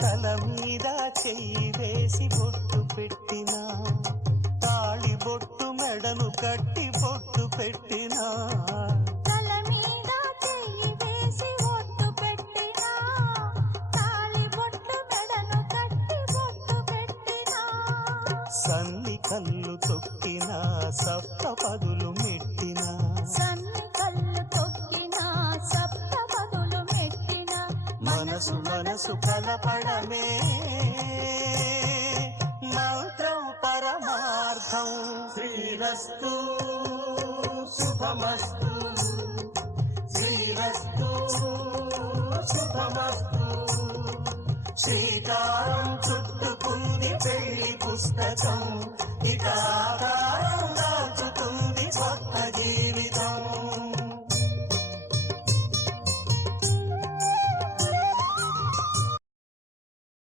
తల మీద చెయ్యి వేసి బొట్టు పెట్టినా, తాళి బొట్టు మెడను కట్టి బొట్టు పెట్టినా, తల మీద చెయ్యి వేసి బొట్టు పెట్టినా, తాళి బొట్టు మెడను కట్టి బొట్టు పెట్టినా, సన్ని కళ్ళు తొక్కినా సప్త పదులు మెట్టినా, సన్ని కళ్ళు తొక్కినా సప్త పదులు మెట్టినా, మనసు మనసు కలపడమే మంత్రం పరమార్థం. శ్రీరస్తు శుభమస్తు, శ్రీరస్తు శుభమస్తు. శ్రీకారం చుట్టుకుంది పెళ్లి పుస్తకం, ఇక ఆకారం